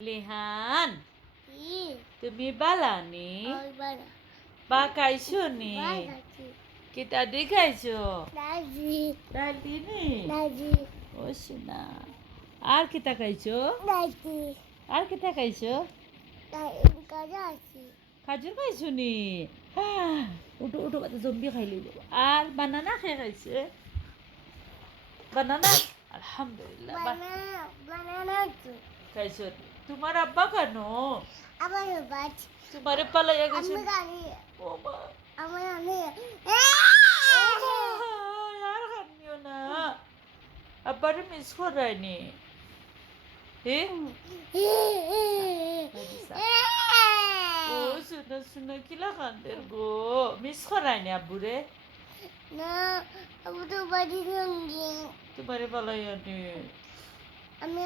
লিহান তুমি বালানি বা খাইছো নি কিতা দি খাইছো ডাল দিনি ও শোনা আর কিতা খাইছো আর কিতা খাইছো খাজুর খাইছো নি উঠো উঠো বাতা জম্বি খাই লইব আর বানানা খেয়ে খাইছে বানানা আলহামদুলিল্লাহ খাইছো তোমার আব্বা কেন তোমারে পালাইয়া গেছে ও মা আর খানিও না আব্বারে মিস করায়নি ও শুনো শুনো কিলা কান্দের গো মিস করায়নি আব্বুরে না আবু তো বাড়ি সঙ্গে তোমারে পালাইয়ানি আমি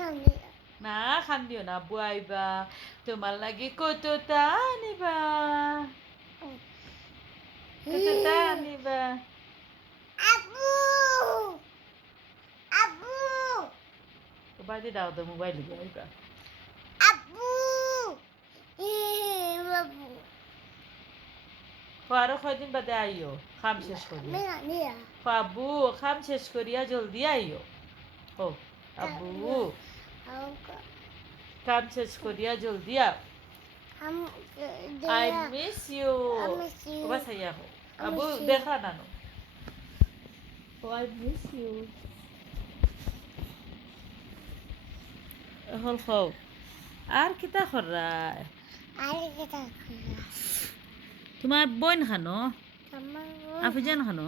না খান্দিও না আব্বু আইবা তোমার লাগি কতটা আনিবা কতটা আনিবা আবু আবু বাড়ি দাও তো মোবাইল দিয়ে আইবা আবু বাবু আরো কয়দিন বাদে আইও খাম শেষ করিয়া নিয়া আব্বু খাম শেষ করিয়া জলদি আইও ও আব্বু কাম শেষ করিয়া জলদি আও I miss you. What's here? Abu, দেখা না no. Oh, I miss you. হল খাও আর কিতা খরা তোমার বোন খানো আফজান খানো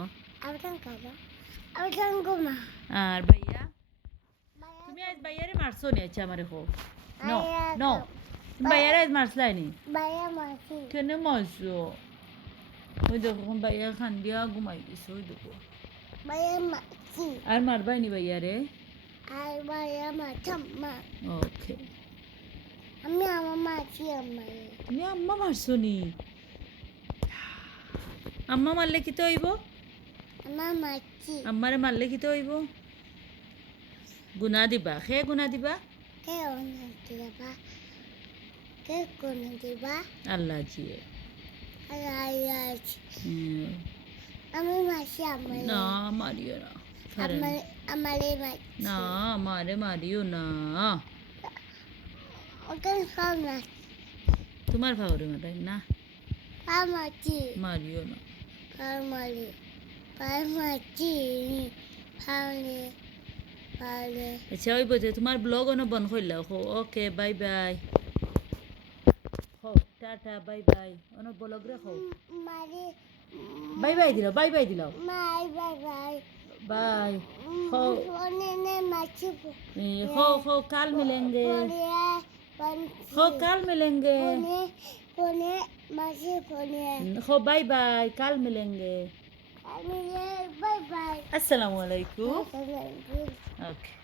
আর ভাইয়া তুমি আজ ভাইয়ারে মারছো নি আচ্ছা আমারে হো নো নো তুমি ভাইয়ারে আজ মারছলাই নি কেন মারছো ওই দেখো ভাইয়া খান দিয়া ঘুমাই গেছে ওই দেখো আর মারবাই নি ভাইয়ারে ওকে আমি আমার মাছি তুমি আম্মা মারছো নি আম্মা মারলে কি তো হইব আমার মাছি আম্মারে মারলে কি তো হইব গুনা দিবা খে গুনা দিবা কে অন্য দিবা কে কোন দিবা আল্লাহ জিয়ে আমি মাছি আমার না মারিও না আমারে মাছি না মারে মারিও না ওকে খাও না তোমার ভাবরে মারাই না মাছি মারিও না মাছি খাওনি আচ্ছা ওই বোঝে তোমার ব্লগ অন বন্ধ করলাও হো ওকে বাই বাই হো tata bye bye on blog রাখো মারি বাই বাই দিলাও বাই বাই দিলাও বাই बाय हो माची हो कल मिलेंगे हो कल मिलेंगे माची हो बाय बाय कल मिलेंगे बाय बाय अस्सलाम वालेकुम ओके